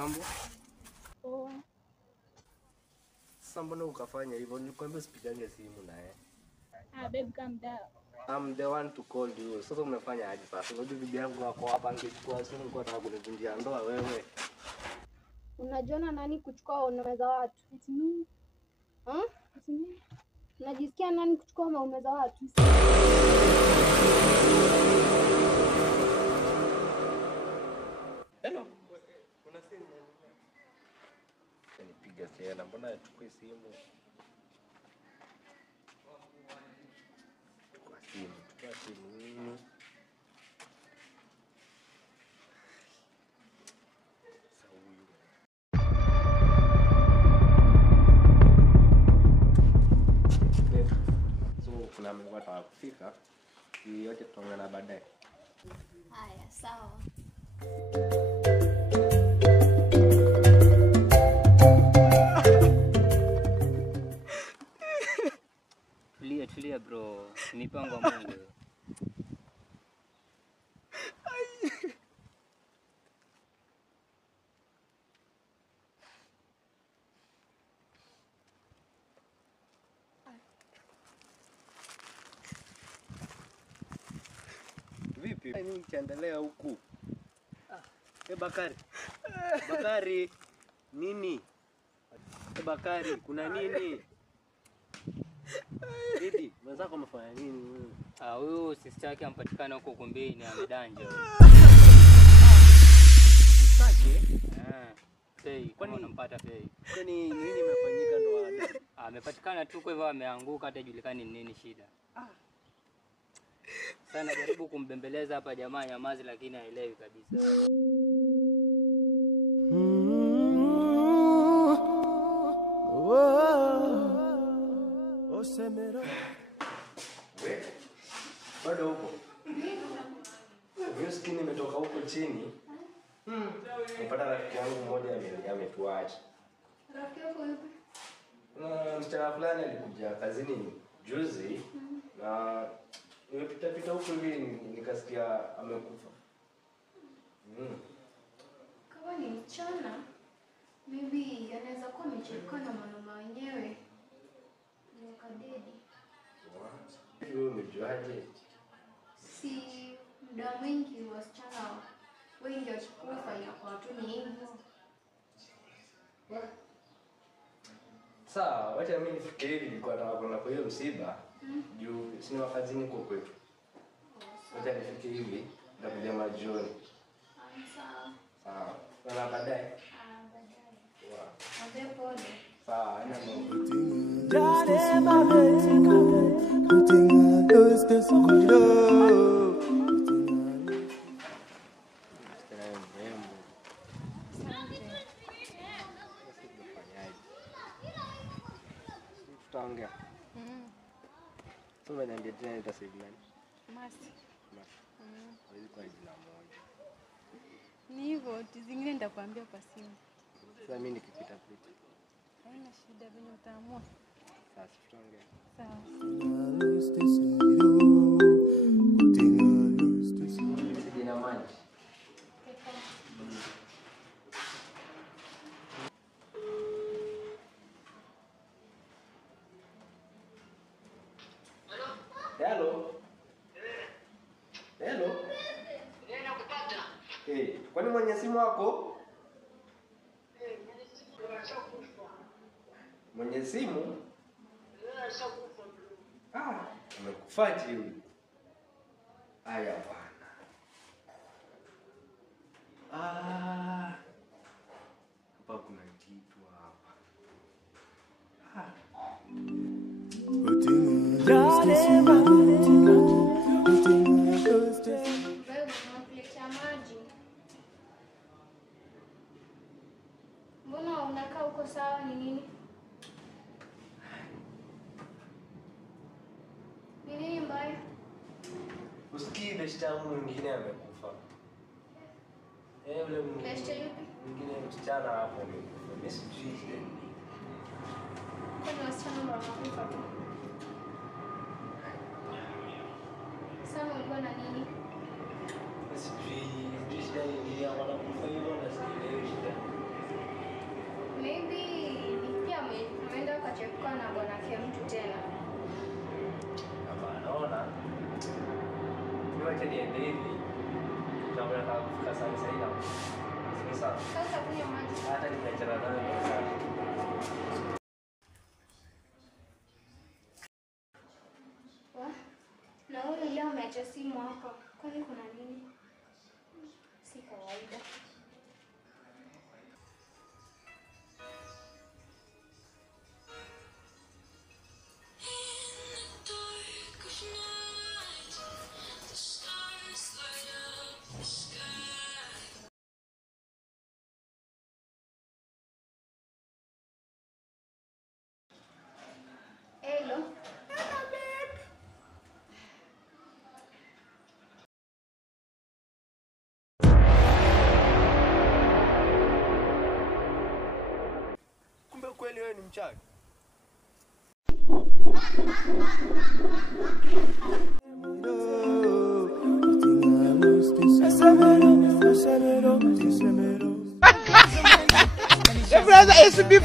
mambo? Oh. Sasa mbona ukafanya hivyo? Nilikwambia usipigange simu naye. Babe, calm down. I'm the one to call you. Sasa umefanya aje sasa? Unajua bibi yangu wako hapa angechukua simu kwa nataka kunivunjia ndoa wewe. Unajiona nani kuchukua wanaume za watu? It's me. It's me. Unajisikia nani kuchukua wanaume za watu? Hello. Kuna simu nani? Nipiga tena. Mbona achukue simu? Chukua simu nini? Kuna mtu anataka kufika. Yote tutaongea baadaye. Haya, sawa. Tulia bro. Mipango ya Mungu. Vipi? Nini kiendelea huku? Bakari. Bakari. Nini? Bakari, kuna nini? Bibi, mwenzako amefanya nini wewe? Huyu sister yake ampatikana huko kumbini amedanja. Sake? Fei, kwani unampata Fei? Kwani nini imefanyika ndo ada? Amepatikana tu kwa hivyo ameanguka hata julikani nini shida. Sana jaribu kumbembeleza hapa jamaa nyamazi lakini haelewi kabisa. Osemero. Wewe bado huko? Mimi nimetoka huko chini. Napata rafiki yangu mmoja ametuacha. Rafiki yako yupi? Msichana fulani alikuja kazini juzi na nimepita huko hivi nikasikia amekufa. Kama ni mchana, maybe anaweza kuwa amechoka na mwanaume wenyewe. Ni kadedi. Wewe umejuaje? Si muda mwingi wasichana wengi wakikufa inakuwa tu ni hivyo. Sawa, wacha mimi nifikirie nilikuwa nataka kwenda kwa hiyo msiba. Juu sina kazini huko kwetu. Wacha nifikirie hivi nitakuja majioni. Sawa. Sawa. Na baadaye. Baadaye. Pole. Sawa, ina mambo. Tutaongea. Sasa niambie tena nitasaidia nani? Masi. Hawezi kwa jina moja. Ni hivyo, zingine nitakwambia kwa simu. Sasa mimi nikipita pita. Haina shida venye utaamua. Sasa tutaongea. Sawa. Jina maji. Hello. Hello. Nakupata. Kwani mwenye simu wako? Mwenye simu? Amekufaje huyu? Haya bwana. Hapa kuna kitu hapa. Unakuletea maji. Mbona unakaa uko sawa ni nini? Ni nini mbaya? Usikii beshta yangu mwingine amekufa. Ule Beshta yupi? mwingine msichana hapo amekufa. Mimi sijui shida ni nini. Kwani wasichana ndio wanakufa tu? Sana ulikuwa na nini? Sijui shida ni nini, wanakufa hivyo na sielewi shida. Wacha niende hivi. Kama nataka kufika sana sasa hivi. Sasa Sasa kunywa maji. hata nimeachana nayo sana. Na wewe leo umeacha simu hapa. Kwani kuna nini? Si kawaida. Hello. Kumbe kweli wewe ni mchawi. Your brother is to be